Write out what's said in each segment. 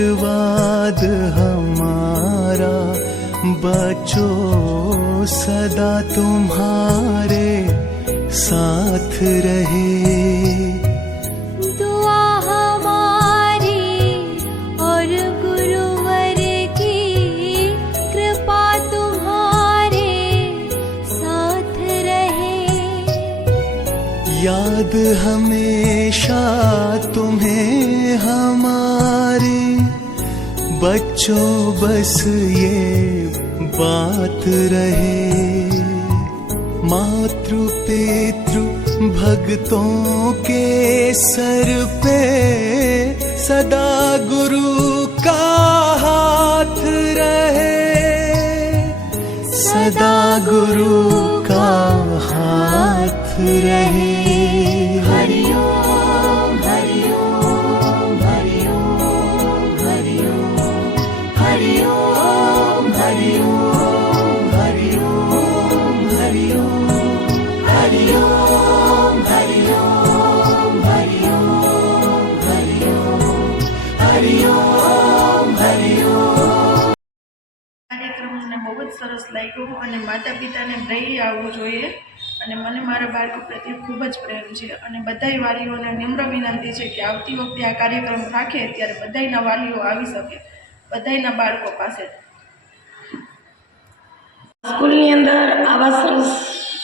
आशीर्वाद हमारा, बच्चों सदा तुम्हारे साथ रहे। दुआ हमारी और गुरुवर की कृपा तुम्हारे साथ रहे। याद हमेशा तुम्हें हमारी, बच्चों बस ये बात रहे। मातृ पितृ भक्तों के सर पे सदा गुरु का हाथ रहे, सदा गुरु का हाथ रहे। हरि ओम हरि ओम हरि ओम हरि ओम हरि ओम हरि ओम हरि ओम हरि ओम हरि ओम हरि ओम हरि ओम हरि ओम हरि ओम हरि ओम। કાર્યક્રમને બહુ જ સરસ લાગ્યો અને માતા પિતાને લઈ આવવું જોઈએ અને મને મારા બાળકો પ્રત્યે ખૂબ જ પ્રેમ છે અને બધાય વાલીઓને નમ્ર વિનંતી છે કે આવતી વખતે આ કાર્યક્રમ રાખે ત્યારે બધાયના વાલીઓ આવી શકે, બધાયના બાળકો પાસે। સ્કૂલની અંદર આવા સરસ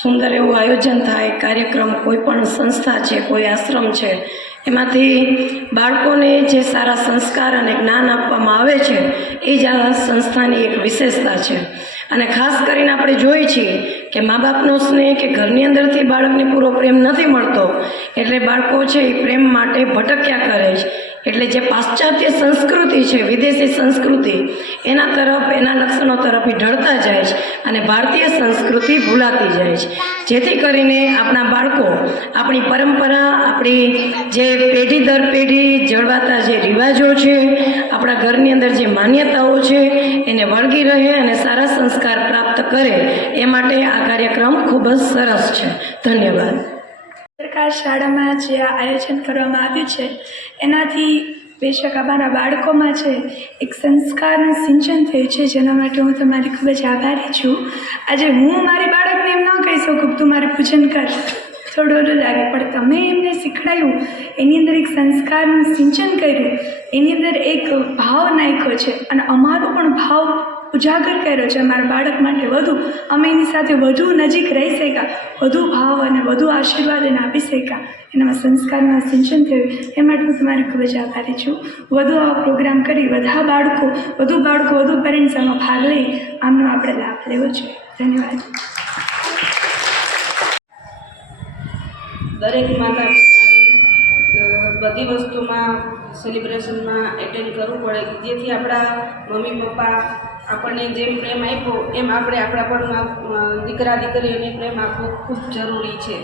સુંદર એવું આયોજન થાય, કાર્યક્રમ કોઈ પણ સંસ્થા છે, કોઈ આશ્રમ છે, એમાંથી બાળકોને જે સારા સંસ્કાર અને જ્ઞાન આપવામાં આવે છે એ જ આ સંસ્થાની એક વિશેષતા છે। અને ખાસ કરીને આપણે જોઈએ છીએ કે મા બાપનો સ્નેહ કે ઘરની અંદરથી બાળકને પૂરો પ્રેમ નથી મળતો, એટલે બાળકો છે એ પ્રેમ માટે ભટક્યા કરે છે। એટલે જે પાશ્ચાત્ય સંસ્કૃતિ છે, વિદેશી સંસ્કૃતિ, એના તરફ, એના લક્ષણો તરફ ઢળતા જાય છે અને ભારતીય સંસ્કૃતિ ભૂલાતી જાય છે, જેથી કરીને આપણા બાળકો આપણી પરંપરા, આપણી જે પેઢી દર પેઢી જળવાતા જે રિવાજો છે, આપણા ઘરની અંદર જે માન્યતાઓ છે એને વળગી રહે અને સારા સંસ્કાર પ્રાપ્ત કરે, એ માટે આ કાર્યક્રમ ખૂબ જ સરસ છે। ધન્યવાદ। સરકાર શાળામાં જે આયોજન કરવામાં આવ્યું છે એનાથી બેશક અમારા બાળકોમાં છે એક સંસ્કારનું સિંચન થયું છે, જેના માટે હું તમારી ખૂબ જ આભારી છું। આજે હું મારી બાળકને એમ ન કહી શકું કે તું મારું પૂજન કર, થોડું ઓલું લાગે, પણ તમે એમને શીખડાયું, એની અંદર એક સંસ્કારનું સિંચન કર્યું, એની અંદર એક ભાવ નાખ્યો છે અને અમારો પણ ભાવ ઉજાગર કર્યો છે અમારા બાળક માટે। વધુ અમે એની સાથે વધુ નજીક રહી શક્યા, વધુ ભાવ અને વધુ આશીર્વાદ એને આપી શક્યા, એનામાં સંસ્કારમાં સિંચન થયું, એ માટે હું તમારી ખૂબ જ આભારી છું। વધુ આવા પ્રોગ્રામ કરી વધુ પેરેન્ટ્સ આમાં ભાગ લઈ આમનો આપણે લાભ લેવો જોઈએ। ધન્યવાદ। દરેક માતા પિતાએ બધી વસ્તુમાં સેલિબ્રેશનમાં એટેન્ડ કરવું પડે, જેથી આપણા મમ્મી પપ્પા આપણને જેમ પ્રેમ આપ્યો એમ આપણે આપણા પણ દીકરા દીકરીઓને પ્રેમ આપવો ખૂબ જરૂરી છે।